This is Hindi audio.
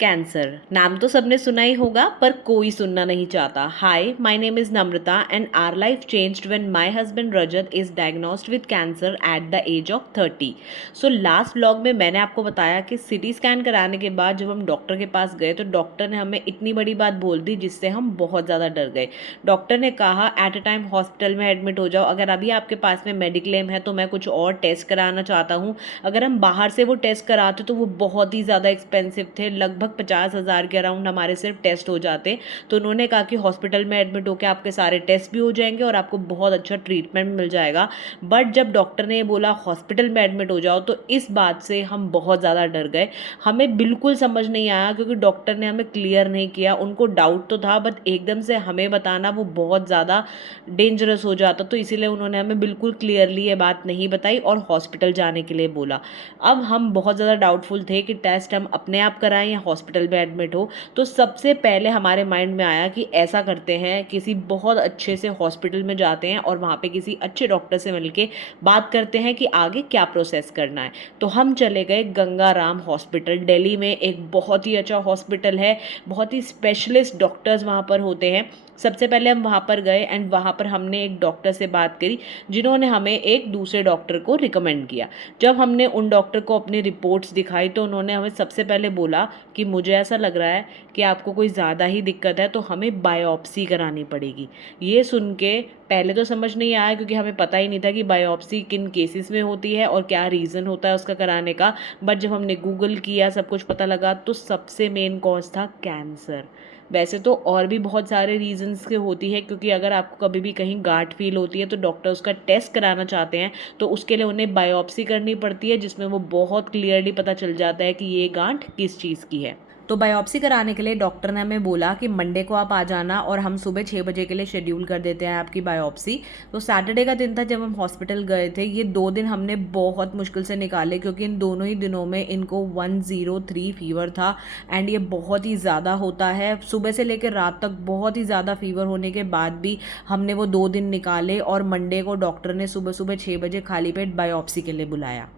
कैंसर नाम तो सबने सुना ही होगा पर कोई सुनना नहीं चाहता। Hi, my name is Namrata and our life changed when my husband Rajat is diagnosed with cancer at the age of 30। So last vlog में मैंने आपको बताया कि सिटी स्कैन कराने के बाद जब हम डॉक्टर के पास गए तो डॉक्टर ने हमें इतनी बड़ी बात बोल दी जिससे हम बहुत ज़्यादा डर गए। डॉक्टर ने कहा एट अ टाइम हॉस्पिटल में एडमिट हो जाओ, अगर अभी आपके पास में मेडिक्लेम है तो मैं कुछ और टेस्ट कराना चाहता हूँ। अगर हम बाहर से वो टेस्ट कराते तो वो बहुत ही ज़्यादा एक्सपेंसिव थे, लगभग 50,000 के अराउंड हमारे सिर्फ टेस्ट हो जाते। तो उन्होंने कहा कि हॉस्पिटल में एडमिट होकर आपके सारे टेस्ट भी हो जाएंगे और आपको बहुत अच्छा ट्रीटमेंट मिल जाएगा। बट जब डॉक्टर ने ये बोला हॉस्पिटल में एडमिट हो जाओ तो इस बात से हम बहुत ज़्यादा डर गए। हमें बिल्कुल समझ नहीं आया क्योंकि डॉक्टर ने हमें क्लियर नहीं किया। उनको डाउट तो था बट एकदम से हमें बताना वो बहुत ज़्यादा डेंजरस हो जाता, तो इसीलिए उन्होंने हमें बिल्कुल क्लियरली ये बात नहीं बताई और हॉस्पिटल जाने के लिए बोला। अब हम बहुत ज़्यादा डाउटफुल थे कि टेस्ट हम अपने आप कराएं या हॉस्पिटल में एडमिट हो। तो सबसे पहले हमारे माइंड में आया कि ऐसा करते हैं, किसी बहुत अच्छे से हॉस्पिटल में जाते हैं और वहाँ पे किसी अच्छे डॉक्टर से मिलके बात करते हैं कि आगे क्या प्रोसेस करना है। तो हम चले गए गंगाराम हॉस्पिटल, दिल्ली में एक बहुत ही अच्छा हॉस्पिटल है। बहुत ही स्पेशलिस्ट डॉक्टर्स वहाँ पर होते हैं। सबसे पहले हम वहाँ पर गए एंड वहाँ पर हमने एक डॉक्टर से बात करी जिन्होंने हमें एक दूसरे डॉक्टर को रिकमेंड किया। जब हमने उन डॉक्टर को अपनी रिपोर्ट्स दिखाई तो उन्होंने हमें सबसे पहले बोला कि मुझे ऐसा लग रहा है कि आपको कोई ज़्यादा ही दिक्कत है तो हमें बायोप्सी करानी पड़ेगी। ये सुन के पहले तो समझ नहीं आया क्योंकि हमें पता ही नहीं था कि बायोप्सी किन केसेस में होती है और क्या रीज़न होता है उसका कराने का। बट जब हमने गूगल किया, सब कुछ पता लगा तो सबसे मेन कॉज था कैंसर। वैसे तो और भी बहुत सारे रीजंस के होती है, क्योंकि अगर आपको कभी भी कहीं गांठ फील होती है तो डॉक्टर उसका टेस्ट कराना चाहते हैं तो उसके लिए उन्हें बायोप्सी करनी पड़ती है जिसमें वो बहुत क्लियरली पता चल जाता है कि ये गांठ किस चीज़ की है। तो बायोप्सी कराने के लिए डॉक्टर ने हमें बोला कि मंडे को आप आ जाना और हम सुबह 6 बजे के लिए शेड्यूल कर देते हैं आपकी बायोप्सी। तो सैटरडे का दिन था जब हम हॉस्पिटल गए थे। ये 2 दिन हमने बहुत मुश्किल से निकाले क्योंकि इन दोनों ही दिनों में इनको 103 फीवर था एंड ये बहुत ही ज़्यादा होता है। सुबह से लेकर रात तक बहुत ही ज़्यादा फीवर होने के बाद भी हमने वो 2 दिन निकाले और मंडे को डॉक्टर ने सुबह सुबह 6 बजे खाली पेट बायोप्सी के लिए बुलाया।